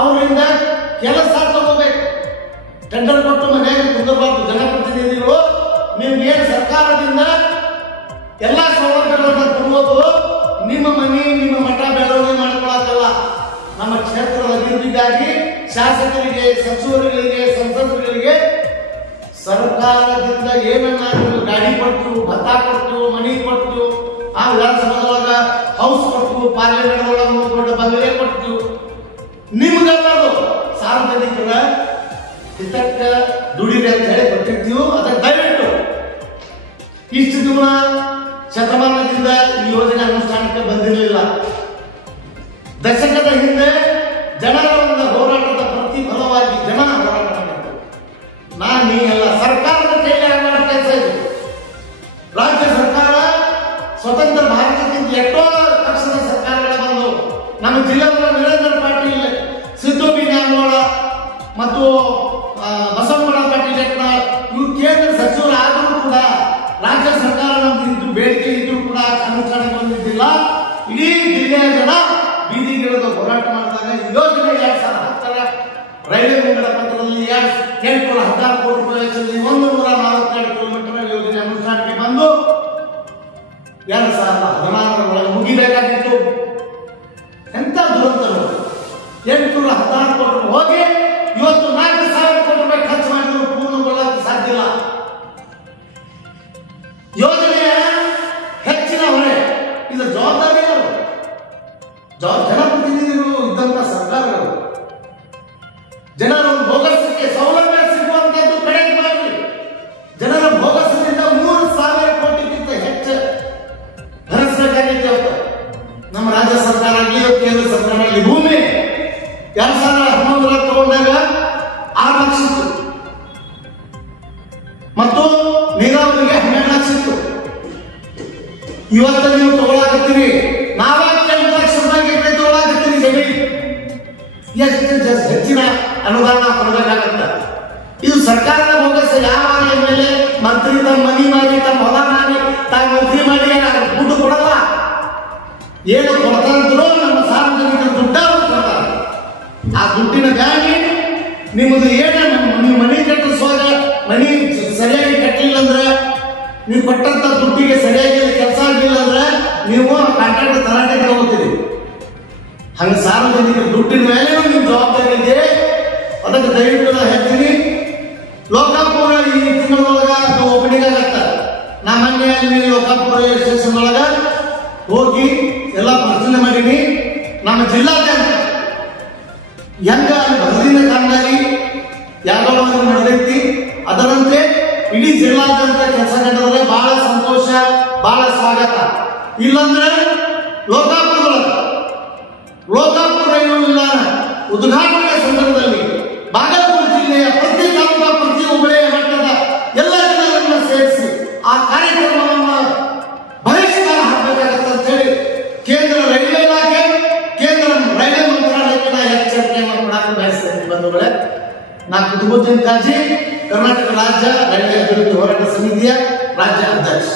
ಅವರಿಂದ ಕೆಲಸ ತಗೋಬೇಕು. ಟೆಂಡರ್ ಕೊಟ್ಟು ಮನೆಯಾಗ ಕುಂದರಬಾರ್ದು. ಜನಪ್ರತಿನಿಧಿಗಳು ನಿಮ್ಗೇನು ಸರ್ಕಾರದಿಂದ ಎಲ್ಲ ಸೌಲಭ್ಯಗಳನ್ನು ಕೊಡುವುದು ನಿಮ್ಮ ಮನೆ ನಿಮ್ಮ ಮಠ ಬೆಳವಣಿಗೆ ಮಾಡ್ಕೊಳ್ಳೋದಲ್ಲ. ನಮ್ಮ ಕ್ಷೇತ್ರದ ಅಭಿವೃದ್ಧಿಗಾಗಿ ಶಾಸಕರಿಗೆ, ಸಚಿವರುಗಳಿಗೆ, ಸಂಸದರುಗಳಿಗೆ ಸರ್ಕಾರದಿಂದ ಏನನ್ನ ಗಾಡಿ ಕೊಟ್ಟು, ಭತ್ತ ಕೊಟ್ಟು, ಮನಿ ಕೊಟ್ಟು, ಆ ವಿಧಾನಸಭಾದೊಳಗ ಹೌಸ್ ಕೊಟ್ಟು, ಪಾರ್ಲಿಮೆಂಟ್ ಒಳಗ ದೊಡ್ಡ ಬಂಗಲೆ ಕೊಟ್ಟು, ನಿಮ್ಗೆಲ್ಲರೂ ಸಾರ್ವಜನಿಕರ ಹಿತಕ್ಕ ದುಡಿರಿ ಅಂತ ಹೇಳಿ ಕೊಟ್ಟಿರ್ತೀವಿ. ಅದಕ್ಕೆ ದಯವಿಟ್ಟು ಇಷ್ಟು ದಿನ ಶತಮಾನದಿಂದ ಈ ಯೋಜನೆ ಅನುಷ್ಠಾನಕ್ಕೆ ಬಂದಿರಲಿಲ್ಲ. ದಶಕದ ಹಿಂದೆ ಜನರ ಒಂದು ಹೋರಾಟದ ಪ್ರತಿಫಲವಾಗಿ ಜನ ಹೋರಾಟ ಮಾಡಿದ್ರು. ನಾನು ನೀವೆಲ್ಲ ಸರ್ಕಾರದ ಕೈಲಿ ಆಗುವ ಕೆಲಸ ಇದೆ. ರಾಜ್ಯ ಸರ್ಕಾರ ಸ್ವತಂತ್ರ ಭಾರತದಿಂದ ಎಷ್ಟೋ ಪಕ್ಷದ ಸರ್ಕಾರಗಳ ಬಂದು ನಮ್ಮ ಜಿಲ್ಲೆಯ ವೀರೇಂದ್ರ ಪಾಟೀಲ್, ಸಿದ್ದು ಬಿ ನ್ಯಾಮಗೌಡ ಮತ್ತು ಬಸವಗೌಡ ಪಾಟೀಲ್ ಯತ್ನಾಳ್ ಇವು ಕೇಂದ್ರ ಸಚಿವರಾದರೂ ಕೂಡ ರಾಜ್ಯ ಸರ್ಕಾರ ನಮ್ದು ಬೇಡಿಕೆ ಇದ್ರೂ ಕೂಡ ಅನುಷ್ಠಾನಕ್ಕೆ ಬಂದಿದ್ದಿಲ್ಲ. ಇಡೀ ಜಿಲ್ಲೆಯ ಜನ ಬೀದಿಗಿಳಿದು ಹೋರಾಟ ಮಾಡಿದಾಗ ಈ ಯೋಜನೆ 2010 ರೈಲ್ವೆ ಮುಂಗಡ ಪತ್ರದಲ್ಲಿ 816 ಕೋಟಿ ರೂಪಾಯಿ ವೆಚ್ಚದಲ್ಲಿ 142 ಕಿಲೋಮೀಟರ್ ಯೋಜನೆ ಅನುಷ್ಠಾನಕ್ಕೆ ಬಂದು 2016 ಮುಗಿಬೇಕಾಗಿತ್ತು. ಎಂತ ದುರಂತ ನೋಡಿ. 816 ಕೋಟಿ ಹೋಗಿ ಇವತ್ತು 4,000 ಕೋಟಿ ರೂಪಾಯಿ ಖರ್ಚು ಮಾಡಿದ್ರು ಪೂರ್ಣಗೊಳ್ಳಕ್ಕೆ ಸಾಧ್ಯ ಇಲ್ಲ. ಯೋಜನೆಯ ಹೆಚ್ಚಿನ ಹೊರೆ ಇದರ ಜವಾಬ್ದಾರಿ ಯಾರು? ಜನಪ್ರತಿನಿಧಿಗಳು ಇದ್ದಂತ ಸರ್ಕಾರಗಳು. ಜನರ ಭೋಗಸಕ್ಕೆ ಸೌಲಭ್ಯ ಸಿಗುವಂತದ್ದು ಕಡಿಮೆ ಮಾಡಿ ಜನರ ಭೋಗಸದಿಂದ 3,000 ಕೋಟಿಗಿಂತ ಹೆಚ್ಚು ಭರಿಸಬೇಕಾಗಿತ್ತು. ನಮ್ಮ ರಾಜ್ಯ ಸರ್ಕಾರ ಆಗಲಿ ಕೇಂದ್ರ ಸರ್ಕಾರ ಆಗಲಿ ಭೂಮಿ 2011 ತಗೊಂಡಾಗ 6 ಲಕ್ಷ ಇತ್ತು ಮತ್ತು ನೀರಾವರಿಗೆ 12 ಲಕ್ಷ ಇತ್ತು. ಇವತ್ತು ನೀವು ತಗೊಳಕತ್ತೀರಿ 48 ಲಕ್ಷ ರೂಪಾಯಿಗೆ ತಗೊಳಕತ್ತೀರಿ ಜಮೀನು. ಎಷ್ಟು ಹೆಚ್ಚಿನ ಅನುದಾನ ಕೊಡಬೇಕಾಗತ್ತ. ಇದು ಸರ್ಕಾರದ ಬೋಗಸ್. ಯಾವ ಮೇಲೆ ಮಂತ್ರಿ ತಮ್ಮ ಮನಿ ಮಾಡಿ, ತಮ್ಮ ಹೊಲ ಮಾಡಿ, ತಾವು ಮಂತ್ರಿ ಮಾಡಿ ದುಡ್ಡು ಕೊಡಲ್ಲ. ಏನು ಕೊಡ್ತಾರಂತರೂ ನಮ್ಮ ಸಾರ್ವಜನಿಕರ ದುಡ್ಡ ಕೊಡ್ತಾರೆ. ಆ ದುಡ್ಡಿನ ಗಾಗಿ ನಿಮ್ಮದು ಏನು ನೀವು ಮನೆ ಕಟ್ಟಿಸುವಾಗ ಮನಿ ಸರಿಯಾಗಿ ಕಟ್ಟಲಿಲ್ಲ ಅಂದ್ರೆ, ನೀವು ಕೊಟ್ಟಂತ ದುಡ್ಡಿಗೆ ಸರಿಯಾಗಿ ಕೆಲಸ ಆಗಲಿಲ್ಲ ಅಂದ್ರೆ ನೀವು ಕಾಂಟ್ರಾಕ್ಟ್ ತರಾಟೆ ತಗೋತೀರಿ. ಹಂಗ ಸಾರ್ವಜನಿಕರ ದುಡ್ಡಿನ ಮೇಲೆ ನಿಮ್ ಜವಾಬ್ದಾರಿ ಇದೆ. ಅದಕ್ಕೆ ದಯವಿಟ್ಟು ನಾನು ಹೇಳ್ತೀನಿ, ಲೋಕಾಪುರ ಈ ತಿಂಗಳೊಳಗ ಓಪನಿಂಗ್ ಆಗತ್ತ. ನಾ ಮೊನ್ನೆ ಅಲ್ಲಿ ಲೋಕಾಪುರ ರೈಲ್ವೆ ಸ್ಟೇಷನ್ ಒಳಗ ಹೋಗಿ ಎಲ್ಲ ಪರಿಶೀಲನೆ ಮಾಡೀನಿ. ನಮ್ಮ ಜಿಲ್ಲಾದ್ಯಂತ ಹೆಂಗ ಬದಲಿನ ಕಾಮಗಾರಿ ಯಾವ್ಯಾವ ನಡೆದೈತಿ ಅದರಂತೆ ಇಡೀ ಜಿಲ್ಲಾದ್ಯಂತ ಕೆಲಸ ನಡೆದ್ರೆ ಬಹಳ ಸಂತೋಷ, ಬಹಳ ಸ್ವಾಗತ. ಇಲ್ಲಂದ್ರೆ ಲೋಕಾಪುರ ರೈಲು ನಿಲ್ದಾಣ ಉದ್ಘಾಟನೆ ಸಂದರ್ಭದಲ್ಲಿ ಬಾಗಲಕೋಟೆ ಜಿಲ್ಲೆಯ ಪ್ರತಿ ತಾಲೂಕು, ಪ್ರತಿ ಹೋಬಳಿಯ ಮಟ್ಟದ ಎಲ್ಲ ಜನರನ್ನು ಸೇರಿಸಿ ಆ ಕಾರ್ಯಕ್ರಮವನ್ನು ಬಹಿಷ್ಕಾರ ಹಾಕಬೇಕಾಗತ್ತೆ ಅಂತ ಹೇಳಿ ಕೇಂದ್ರ ರೈಲ್ವೆ ಇಲಾಖೆ, ಕೇಂದ್ರ ರೈಲ್ವೆ ಮಂತ್ರಾಲಯಕ್ಕೆ ನಾನು ಎಚ್ಚರಿಕೆಯನ್ನು ಕೊಡಕ್ಕೆ ಬಯಸ್ತೇನೆ. ಬಂಧುಗಳೇ, ನಾನು ಕುತುಬುದ್ದೀನ್ ಕಾಜಿ, ಕರ್ನಾಟಕ ರಾಜ್ಯ ರೈಲ್ವೆ ಅಭಿವೃದ್ಧಿ ಹೋರಾಟ ಸಮಿತಿಯ ರಾಜ್ಯ ಅಧ್ಯಕ್ಷ.